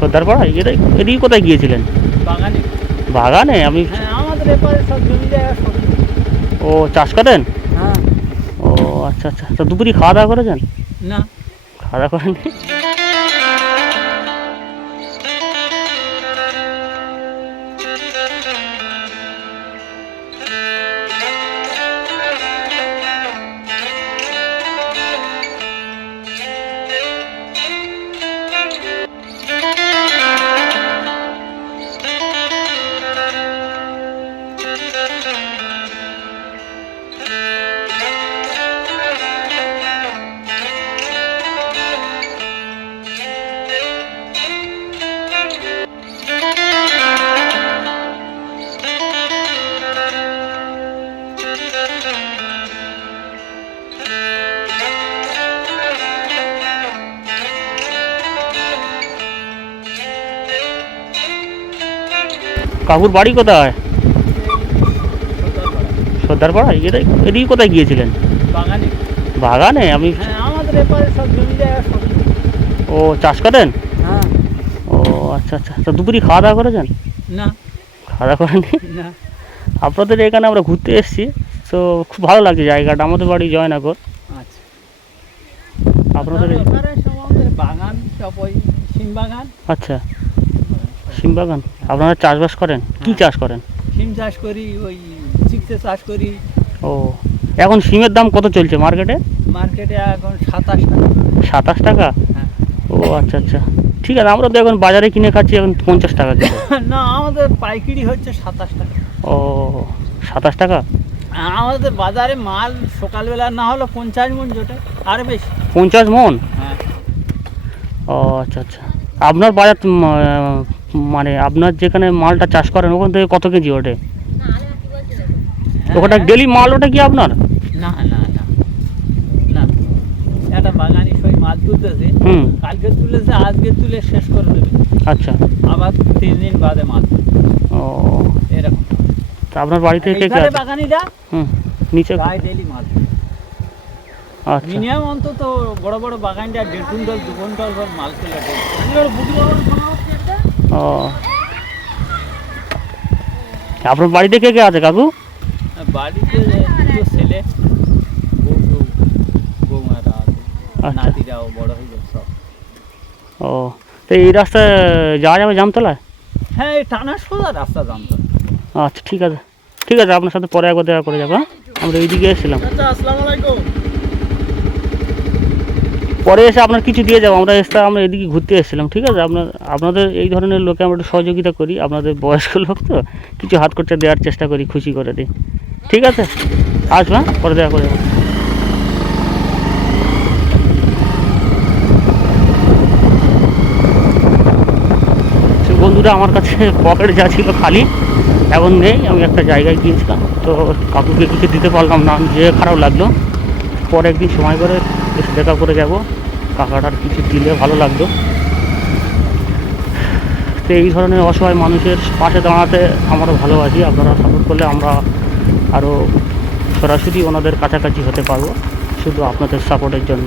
সর্দারপাড়া এটা এদিকে কোথায় গিয়েছিলেন? বাগানে। বাগানে? আমি হ্যাঁ ও চাষ করেন? হ্যাঁ। ও আচ্ছা আচ্ছা। তো দুপুরি খাওয়া দাওয়া করেছেন? না। খাওয়া দাওয়া করেননি? কাকুর বাড়ি কোথায়? সর্দারপাড়া? এটা এদিকে কোথায় গিয়েছিলেন? বাগানে। বাগানে? আমি হ্যাঁ ও চাষ করেন? হ্যাঁ। ও আচ্ছা আচ্ছা। তো দুপুরে খাওয়া দাওয়া করেছেন? না। খাওয়া দাওয়া করেননি? না। আপনাদের এখানে আমরা ঘুরতে এসেছি তো খুব ভালো লাগছে জায়গাটা। আমাদের বাড়ি জয়নগর। আচ্ছা। আপনাদের বাগান সিম বাগান। আচ্ছা। সিম বাগান? আপনারা চাষবাস করেন? কি চাষ করেন? সিম চাষ করি ওই চিকতে চাষ করি। ও এখন সিমের দাম কত চলছে মার্কেটে? মার্কেটে এখন সাতাশ টাকা। সাতাশ টাকা? হ্যাঁ। ও আচ্ছা আচ্ছা। ঠিক আছে আমরা তো এখন বাজারে কিনে খাচ্ছি এখন পঞ্চাশ টাকা না আমাদের পাইকারি হচ্ছে সাতাশ টাকা। ও সাতাশ টাকা? আমাদের বাজারে মাল সকালবেলা না হলো পঞ্চাশ মন জোটে আর বেশি। পঞ্চাশ মন? হ্যাঁ। ও আচ্ছা আচ্ছা। আপনার বাজার মানে আপনার যেখানে মালটা চাষ করেন ওখান থেকে কত কেজি ওঠে? ওখানটা ডেলি মাল ওঠে কি আপনার? না না না। না একটা বাগানি মাল তুলতেছে হুম। কালকে তুলেছে আজকে তুলে শেষ করে দেবে। আচ্ছা। আবার তিন দিন বাদে মাল। ও। এরকম। তা আপনার কে কে হুম নিচে প্রায় ডেলি মাল। আচ্ছা। মিনিমাম অন্তত বড় বড় বাগানটা দেড় কুইন্টাল দু কুইন্টাল মাল তুলে ও। আপনার বাড়িতে কে কে আছে কাকু? বাড়িতে ছেলে আচ্ছা। নাতিরাও বড় হয়ে গেছে সব। ও তো এই রাস্তায় যাওয়া যাবে জামতলায়? হ্যাঁ এই টানা সোজা রাস্তা জানতো আচ্ছা ঠিক আছে। ঠিক আছে আপনার সাথে পরে একবার দেখা করে যাব হ্যাঁ? আমরা এইদিকে এসেছিলাম। আচ্ছা আসসালামু আলাইকুম। পরে এসে আপনার কিছু দিয়ে যাব। আমরা এসে আমরা এদিকে ঘুরতে এসেছিলাম, ঠিক আছে? আপনার, আপনাদের এই ধরনের লোকে আমরা একটু সহযোগিতা করি, আপনাদের বয়স্ক লোক তো, কিছু হাত খরচা দেওয়ার চেষ্টা করি খুশি করে দিই ঠিক আছে? আসব হ্যাঁ? পরে দেখা করে বন্ধুরা, আমার কাছে পকেট যা ছিল খালি, এখন নেই, আমি একটা জায়গায় গিয়েছিলাম, তো কাকুকে কিছু দিতে পারলাম না, যে খারাপ লাগল। পরে একদিন সময় করে এসে দেখা করে যাব। কাকাটার কিছু দিলে ভালো লাগতো। তো এই ধরনের অসহায় মানুষের পাশে দাঁড়াতে আমারও ভালোবাসি। আপনারা সাপোর্ট করলে আমরা আরও সরাসরি ওনাদের কাছাকাছি হতে পারব। শুধু আপনাদের সাপোর্টের জন্য।